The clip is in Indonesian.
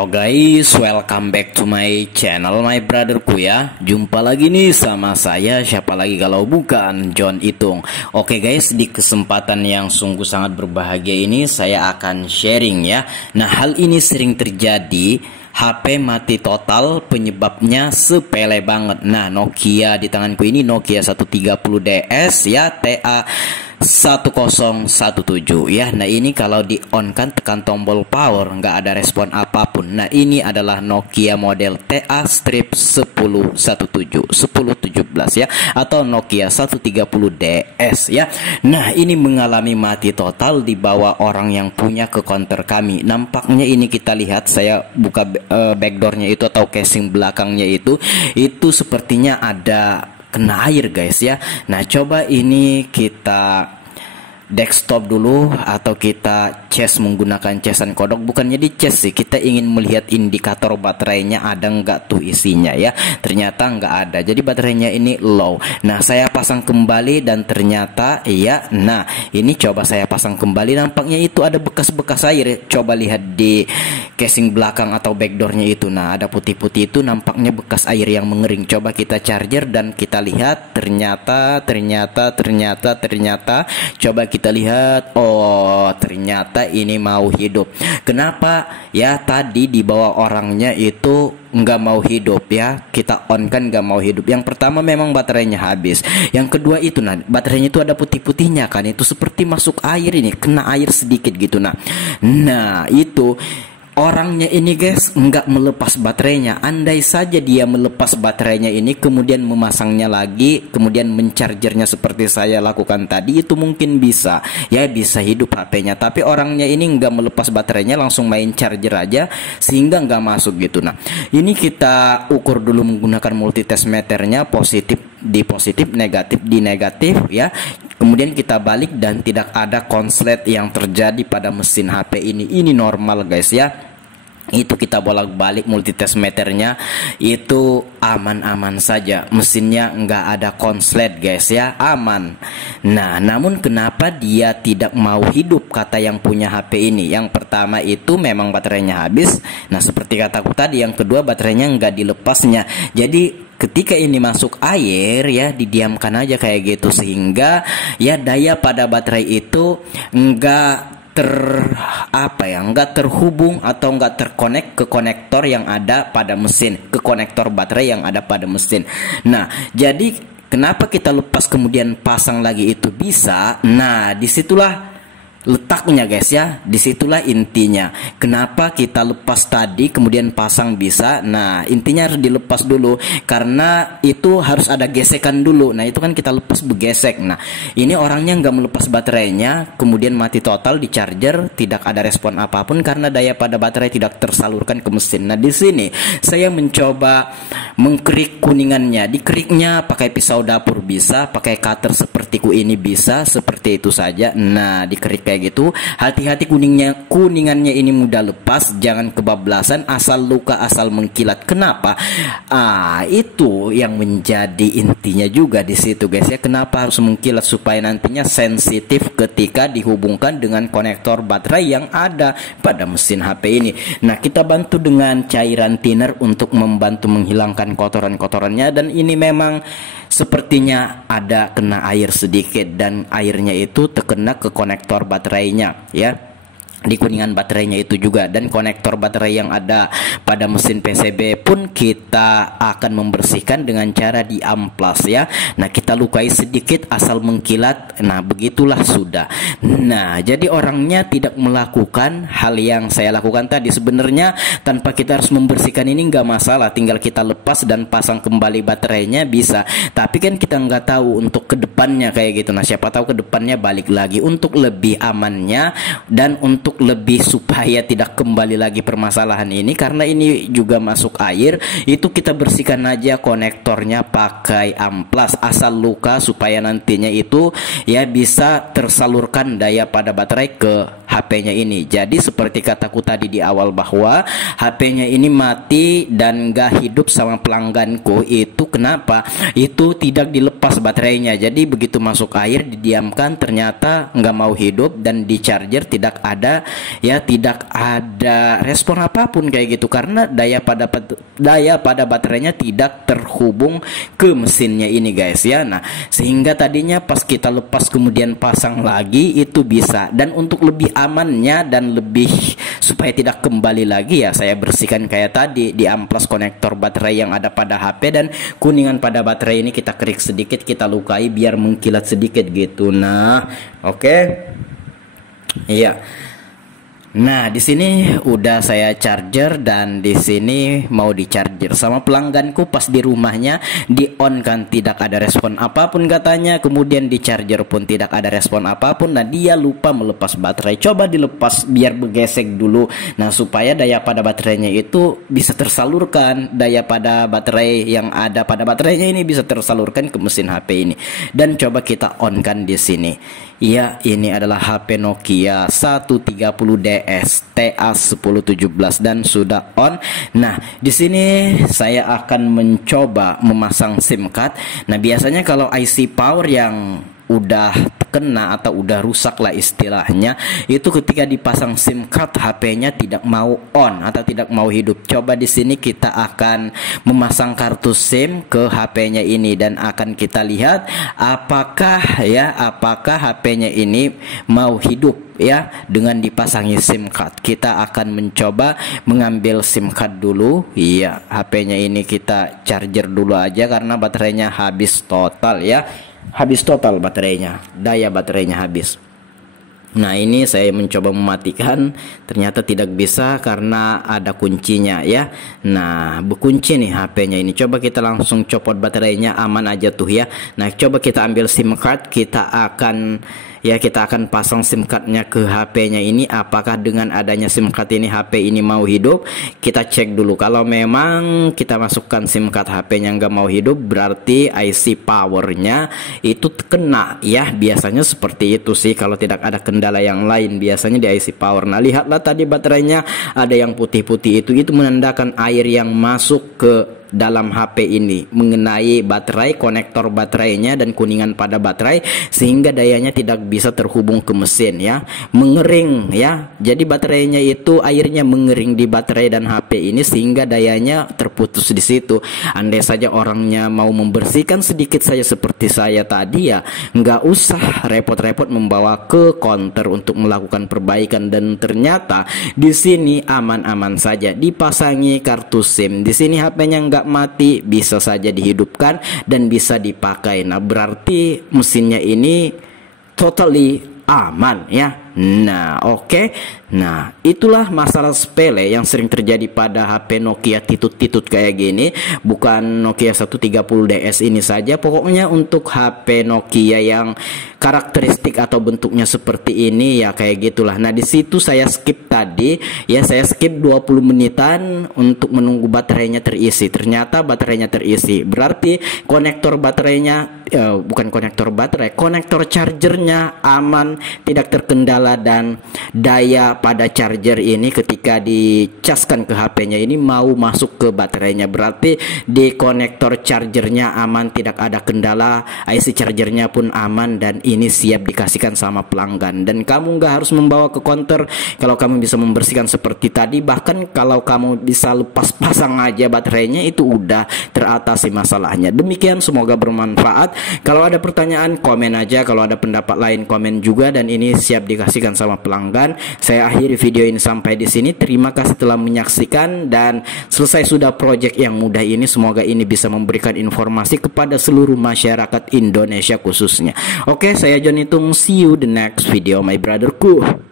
Halo guys, welcome back to my channel, my brotherku ya. Jumpa lagi nih sama saya, siapa lagi kalau bukan John Itung. Oke guys, di kesempatan yang sungguh sangat berbahagia ini saya akan sharing ya. Nah, hal ini sering terjadi, HP mati total, penyebabnya sepele banget. Nah, Nokia di tanganku ini Nokia 130DS ya, TA 1017 ya. Nah, ini kalau di on kan tekan tombol power nggak ada respon apapun. Nah, ini adalah Nokia model TA strip 1017 ya, atau Nokia 130DS ya. Nah, ini mengalami mati total dibawa orang yang punya ke counter kami. Nampaknya ini kita lihat, saya buka backdoornya itu atau casing belakangnya itu sepertinya ada kena air guys ya. Nah, coba ini kita desktop dulu atau kita cas menggunakan casan kodok. Bukannya di cas sih, kita ingin melihat indikator baterainya ada nggak tuh isinya ya. Ternyata nggak ada, jadi baterainya ini low. Nah, saya pasang kembali dan ternyata iya. Nah, ini coba saya pasang kembali, nampaknya itu ada bekas-bekas air. Coba lihat di casing belakang atau backdoornya itu. Nah, ada putih-putih itu, nampaknya bekas air yang mengering. Coba kita charger dan kita lihat, ternyata coba kita lihat, oh ternyata ini mau hidup. Kenapa ya? Tadi di bawah orangnya itu nggak mau hidup ya, kita on kan nggak mau hidup. Yang pertama memang baterainya habis, yang kedua itu nah baterainya itu ada putih-putihnya kan, itu seperti masuk air, ini kena air sedikit gitu. Nah itu orangnya ini guys nggak melepas baterainya. Andai saja dia melepas baterainya ini, kemudian memasangnya lagi, kemudian menchargernya seperti saya lakukan tadi, itu mungkin bisa ya, bisa hidup HP-nya. Tapi orangnya ini nggak melepas baterainya, langsung main charger aja sehingga nggak masuk gitu. Nah, ini kita ukur dulu menggunakan multitest meternya, positif di positif, negatif di negatif ya. Kemudian kita balik dan tidak ada konslet yang terjadi pada mesin HP ini. Ini normal guys ya. Itu kita bolak-balik multitest meternya, itu aman-aman saja, mesinnya nggak ada konslet guys ya, aman. Nah, namun kenapa dia tidak mau hidup kata yang punya HP ini? Yang pertama itu memang baterainya habis. Nah, seperti kataku tadi, yang kedua baterainya nggak dilepasnya. Jadi ketika ini masuk air ya, didiamkan aja kayak gitu, sehingga ya daya pada baterai itu nggak terhubung atau nggak terkonek ke konektor yang ada pada mesin, ke konektor baterai yang ada pada mesin. Nah, jadi kenapa kita lepas kemudian pasang lagi itu bisa? Nah, disitulah letaknya guys ya, disitulah intinya. Kenapa kita lepas tadi kemudian pasang bisa? Nah, intinya harus dilepas dulu karena itu harus ada gesekan dulu. Nah, itu kan kita lepas bergesek. Nah, ini orangnya nggak melepas baterainya, kemudian mati total di charger, tidak ada respon apapun karena daya pada baterai tidak tersalurkan ke mesin. Nah, di sini saya mencoba mengkerik kuningannya. Dikeriknya pakai pisau dapur bisa, pakai cutter sepertiku ini bisa, seperti itu saja. Nah, dikerik kayak gitu. Hati-hati kuningannya ini mudah lepas, jangan kebablasan, asal luka asal mengkilat. Kenapa? Itu yang menjadi intinya juga di situ guys ya. Kenapa harus mengkilat? Supaya nantinya sensitif ketika dihubungkan dengan konektor baterai yang ada pada mesin HP ini. Nah, kita bantu dengan cairan thinner untuk membantu menghilangkan kotoran-kotorannya, dan ini memang sepertinya ada kena air sedikit dan airnya itu terkena ke konektor baterainya ya, di kuningan baterainya itu juga, dan konektor baterai yang ada pada mesin PCB pun kita akan membersihkan dengan cara di amplas ya. Nah, kita lukai sedikit asal mengkilat. Nah, begitulah sudah. Nah, jadi orangnya tidak melakukan hal yang saya lakukan tadi. Sebenarnya tanpa kita harus membersihkan ini nggak masalah, tinggal kita lepas dan pasang kembali baterainya bisa. Tapi kan kita nggak tahu untuk kedepannya kayak gitu. Nah, siapa tahu kedepannya balik lagi. Untuk lebih amannya dan untuk lebih supaya tidak kembali lagi permasalahan ini, karena ini juga masuk air, itu kita bersihkan aja konektornya pakai amplas, asal luka supaya nantinya itu ya bisa tersalurkan daya pada baterai ke HP-nya ini. Jadi seperti kataku tadi di awal bahwa HP-nya ini mati dan gak hidup sama pelangganku. Itu kenapa? Itu tidak dilepas baterainya. Jadi begitu masuk air didiamkan, ternyata nggak mau hidup, dan di charger tidak ada respon apapun kayak gitu, karena daya pada baterainya tidak terhubung ke mesinnya ini guys ya. Nah, sehingga tadinya pas kita lepas kemudian pasang lagi itu bisa, dan untuk lebih amannya dan lebih supaya tidak kembali lagi ya, saya bersihkan kayak tadi di amplas konektor baterai yang ada pada HP, dan kuningan pada baterai ini kita kerik sedikit, kita lukai biar mengkilat sedikit gitu. Nah, oke. Iya. Nah, di sini udah saya charger, dan di sini mau di charger sama pelangganku. Pas di rumahnya di on kan tidak ada respon apapun katanya, kemudian di charger pun tidak ada respon apapun. Nah, dia lupa melepas baterai. Coba dilepas biar bergesek dulu. Nah, supaya daya pada baterainya itu bisa tersalurkan, daya pada baterai yang ada pada baterainya ini bisa tersalurkan ke mesin HP ini. Dan coba kita on kan di sini. Ya, ini adalah HP Nokia 130DS TA1017 dan sudah on. Nah, di sini saya akan mencoba memasang SIM card. Nah, biasanya kalau IC power yang udah kena atau udah rusak lah istilahnya, itu ketika dipasang SIM card HP-nya tidak mau on atau tidak mau hidup. Coba di sini kita akan memasang kartu SIM ke HP-nya ini, dan akan kita lihat apakah HP-nya ini mau hidup ya dengan dipasangi SIM card. Kita akan mencoba mengambil SIM card dulu. Iya, HP-nya ini kita charger dulu aja karena baterainya habis total ya. Habis total baterainya, daya baterainya habis. Nah, ini saya mencoba mematikan, ternyata tidak bisa karena ada kuncinya ya. Nah, berkunci nih HP-nya ini. Coba kita langsung copot baterainya, aman aja tuh ya. Nah, coba kita ambil SIM card, kita akan pasang SIM cardnya ke HP-nya ini. Apakah dengan adanya SIM card ini HP ini mau hidup? Kita cek dulu. Kalau memang kita masukkan SIM card HP-nya nggak mau hidup, berarti IC powernya itu kena ya. Biasanya seperti itu sih kalau tidak ada kendala yang lain, biasanya di IC power. Nah, lihatlah tadi baterainya ada yang putih-putih itu menandakan air yang masuk ke dalam HP ini mengenai baterai, konektor baterainya dan kuningan pada baterai, sehingga dayanya tidak bisa terhubung ke mesin ya, mengering ya. Jadi baterainya itu airnya mengering di baterai dan HP ini sehingga dayanya terputus di situ. Andai saja orangnya mau membersihkan sedikit saja seperti saya tadi ya, nggak usah repot-repot membawa ke counter untuk melakukan perbaikan, dan ternyata di sini aman-aman saja. Dipasangi kartu SIM, di sini HP-nya nggak mati, bisa saja dihidupkan dan bisa dipakai. Nah, berarti mesinnya ini totally aman ya. Nah, oke. Nah, itulah masalah sepele yang sering terjadi pada HP Nokia titut-titut kayak gini. Bukan Nokia 130DS ini saja, pokoknya untuk HP Nokia yang karakteristik atau bentuknya seperti ini ya kayak gitulah. Nah, di situ saya skip tadi ya, saya skip 20 menitan untuk menunggu baterainya terisi. Ternyata baterainya terisi. Berarti konektor baterainya bukan konektor baterai, konektor chargernya aman, tidak terkendala, dan daya pada charger ini ketika dicaskan ke HP-nya ini mau masuk ke baterainya. Berarti di konektor chargernya aman, tidak ada kendala, IC chargernya pun aman, dan ini siap dikasihkan sama pelanggan. Dan kamu nggak harus membawa ke counter kalau kamu bisa membersihkan seperti tadi. Bahkan kalau kamu bisa lepas pasang aja baterainya, itu udah teratasi masalahnya. Demikian, semoga bermanfaat. Kalau ada pertanyaan komen aja, kalau ada pendapat lain komen juga, dan ini siap dikasihkan sama pelanggan. Saya akhiri video ini sampai di sini. Terima kasih telah menyaksikan, dan selesai sudah project yang mudah ini. Semoga ini bisa memberikan informasi kepada seluruh masyarakat Indonesia khususnya. Oke, saya Johnny Tung. See you the next video, my brotherku.